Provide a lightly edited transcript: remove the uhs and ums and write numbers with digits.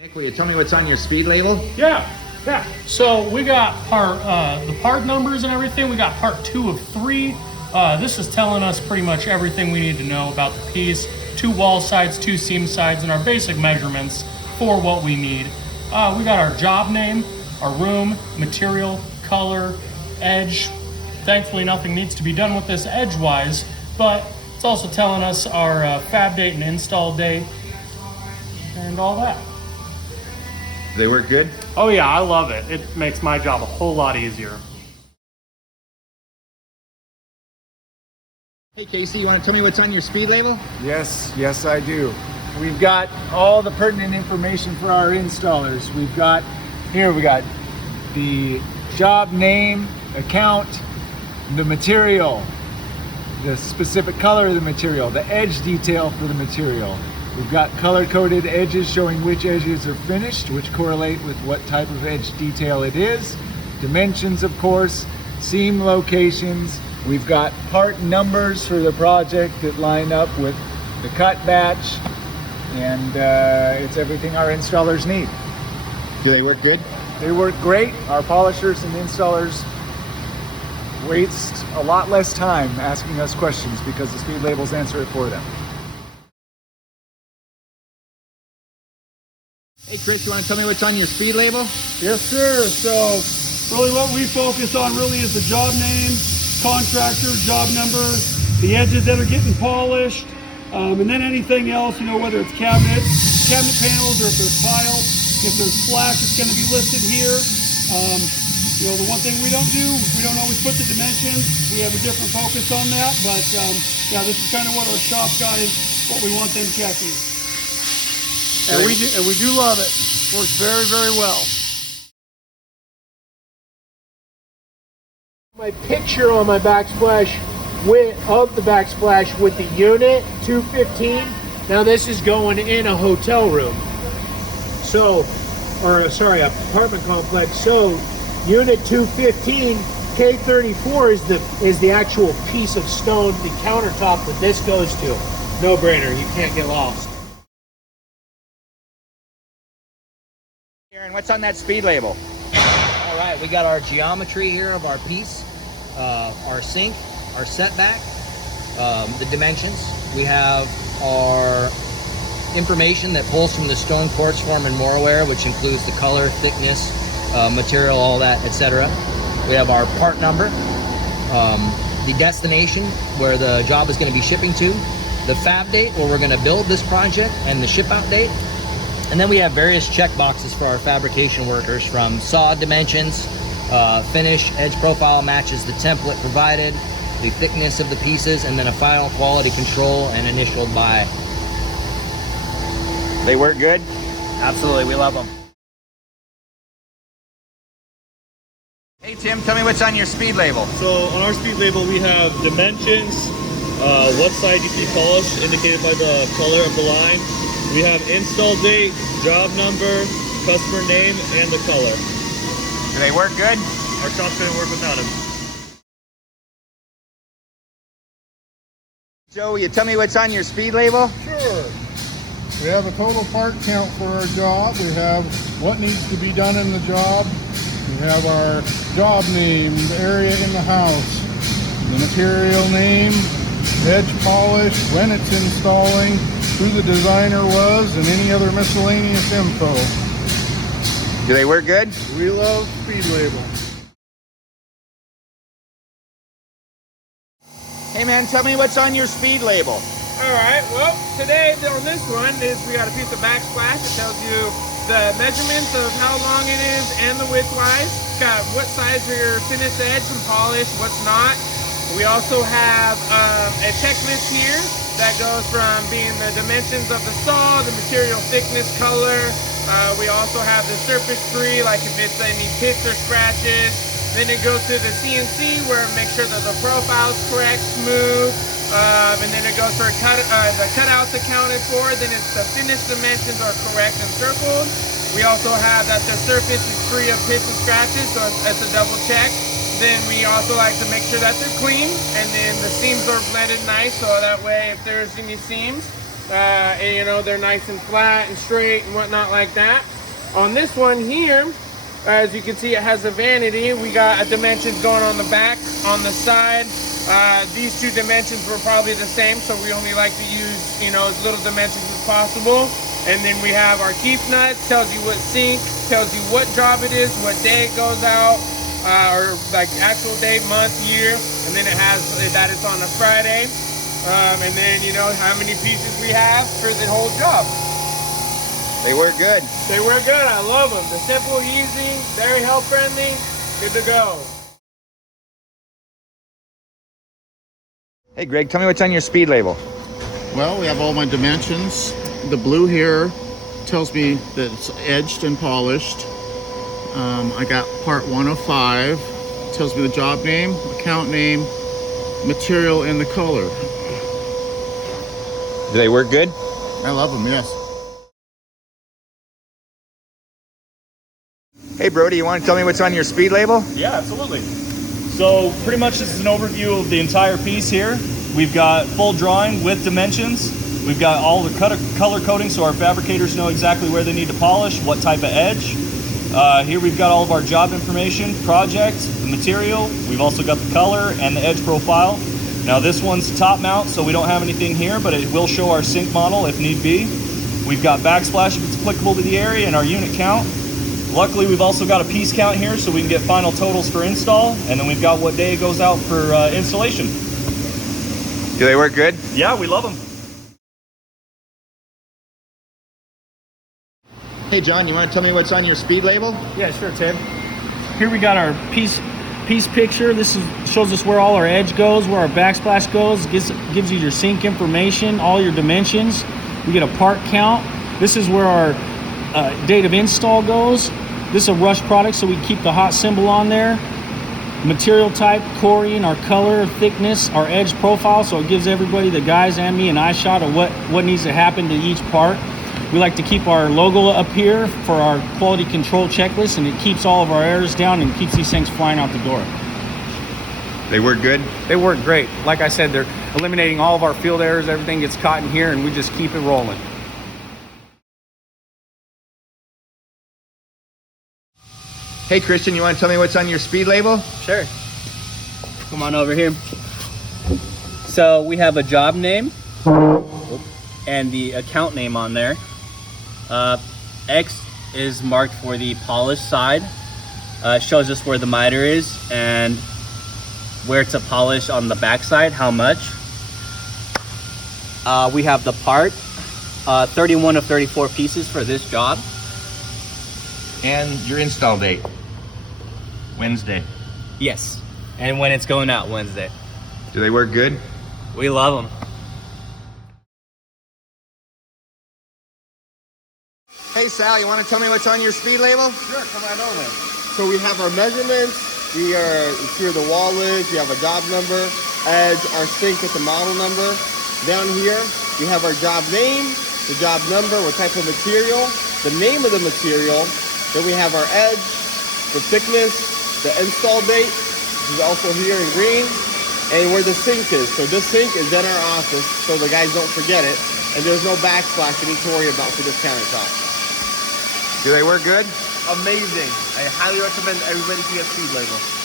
Nick, will you tell me what's on your speed label? Yeah. So we got the part numbers and everything. We got part 2 of 3. This is telling us pretty much everything we need to know about the piece. 2 wall sides, 2 seam sides, and our basic measurements for what we need. We got our job name, our room, material, color, edge. Thankfully, nothing needs to be done with this edge-wise, but it's also telling us our fab date and install date and all that. Do they work good? Oh yeah, I love it. It makes my job a whole lot easier. Hey Casey, you want to tell me what's on your speed label? Yes, I do. We've got all the pertinent information for our installers. We got the job name, account, the material, the specific color of the material, the edge detail for the material. We've got color-coded edges showing which edges are finished, which correlate with what type of edge detail it is. Dimensions, of course, seam locations. We've got part numbers for the project that line up with the cut batch, and it's everything our installers need. Do they work good? They work great. Our polishers and installers waste a lot less time asking us questions because the speed labels answer it for them. Hey Chris, you want to tell me what's on your speed label? Yes, sir. So really what we focus on really is the job name, contractor, job number, the edges that are getting polished, and then anything else, whether it's cabinet panels, or if there's tile, if there's flash, it's going to be listed here. The one thing we don't always put the dimensions. We have a different focus on that, but yeah, this is kind of what our shop guide, what we want them checking. And we do love it. Works very, very well. My picture on my backsplash of the backsplash with the unit 215. Now this is going in a hotel room. Apartment complex. So unit 215 K34 is the actual piece of stone, the countertop that this goes to. No brainer. You can't get lost. Aaron, what's on that speed label? All right, we got our geometry here of our piece, our sink, our setback, the dimensions. We have our information that pulls from the stone quartz form and moroware, which includes the color, thickness, material, all that, etc. We have our part number, the destination where the job is going to be shipping to, the fab date where we're going to build this project, and the ship out date. And then we have various check boxes for our fabrication workers, from saw dimensions, finish, edge profile matches the template provided, the thickness of the pieces, and then a final quality control and initialed by. They work good? Absolutely, we love them. Hey Tim, tell me what's on your speed label. So on our speed label we have dimensions, what side you see polished indicated by the color of the line. We have install date, job number, customer name, and the color. Do they work good? Our shop's going to work without them. Joe, will you tell me what's on your speed label? Sure. We have a total part count for our job. We have what needs to be done in the job. We have our job name, the area in the house, the material name, edge polish, when it's installing, who the designer was, and any other miscellaneous info. Do they work good? We love SPEEDlabel. Hey man, tell me what's on your speed label. Alright, well, today on this one we got a piece of backsplash. It tells you the measurements of how long it is and the width-wise. It's got what size for your finished edge and polish, what's not. We also have a checklist here that goes from being the dimensions of the saw, the material thickness, color. We also have the surface tree, like if it's any pits or scratches. Then it goes to the CNC where it makes sure that the profile's correct, smooth. And then it goes for the cutouts accounted for. Then it's the finished dimensions are correct and circled. We also have that the surface is free of pits and scratches, so it's a double check. Then we also like to make sure that they're clean, and then the seams are blended nice, so that way if there's any seams, and, you know, they're nice and flat and straight and whatnot like that. On this one here, as you can see, it has a vanity. We got dimensions going on the back, on the side. These two dimensions were probably the same, so we only like to use, you know, as little dimensions as possible. And then we have our keep nuts, tells you what sink, tells you what job it is, what day it goes out, or like actual date, month, year. And then it has that it's on a Friday. And then, you know, how many pieces we have for the whole job. They work good. They work good. I love them. They're simple, easy, very health friendly, good to go. Hey Greg, tell me what's on your speed label. Well, we have all my dimensions. The blue here tells me that it's edged and polished. I got part 1 of 5. Tells me the job name, account name, material, and the color. Do they work good? I love them, yes. Hey Brody, you want to tell me what's on your speed label? Yeah, absolutely. So pretty much this is an overview of the entire piece here. We've got full drawing with dimensions. We've got all the color coding so our fabricators know exactly where they need to polish, what type of edge. Here we've got all of our job information, project, the material. We've also got the color and the edge profile. Now this one's top mount, so we don't have anything here, but it will show our sink model if need be. We've got backsplash if it's applicable to the area and our unit count. Luckily, we've also got a piece count here so we can get final totals for install, and then we've got what day it goes out for installation. Do they work good? Yeah, we love them. Hey John, you want to tell me what's on your speed label? Yeah, sure, Ted. Here we got our piece picture. This shows us where all our edge goes, where our backsplash goes. Gives you your sink information, all your dimensions. We get a part count. This is where our date of install goes. This is a rush product, so we keep the hot symbol on there. Material type, coring, our color, thickness, our edge profile, so it gives everybody, the guys and me, an eye shot of what needs to happen to each part. We like to keep our logo up here for our quality control checklist, and it keeps all of our errors down and keeps these things flying out the door. They work good? They work great. Like I said, they're eliminating all of our field errors. Everything gets caught in here, and we just keep it rolling. Hey Christian, you want to tell me what's on your speed label? Sure. Come on over here. So we have a job name and the account name on there. X is marked for the polished side. Shows us where the miter is and where to polish on the back side, how much. We have the part, 31 of 34 pieces for this job. And your install date? Wednesday. Yes, and when it's going out, Wednesday. Do they work good? We love them. Hey Sal, you want to tell me what's on your speed label? Sure, come right over. So we have our measurements, we see where the wall is, we have a job number, edge, our sink with the model number. Down here, we have our job name, the job number, what type of material, the name of the material, then we have our edge, the thickness, the install date, which is also here in green, and where the sink is. So this sink is in our office, so the guys don't forget it, and there's no backsplash you need to worry about for this countertop. Do they work good? Amazing. I highly recommend everybody to get SPEEDlabel.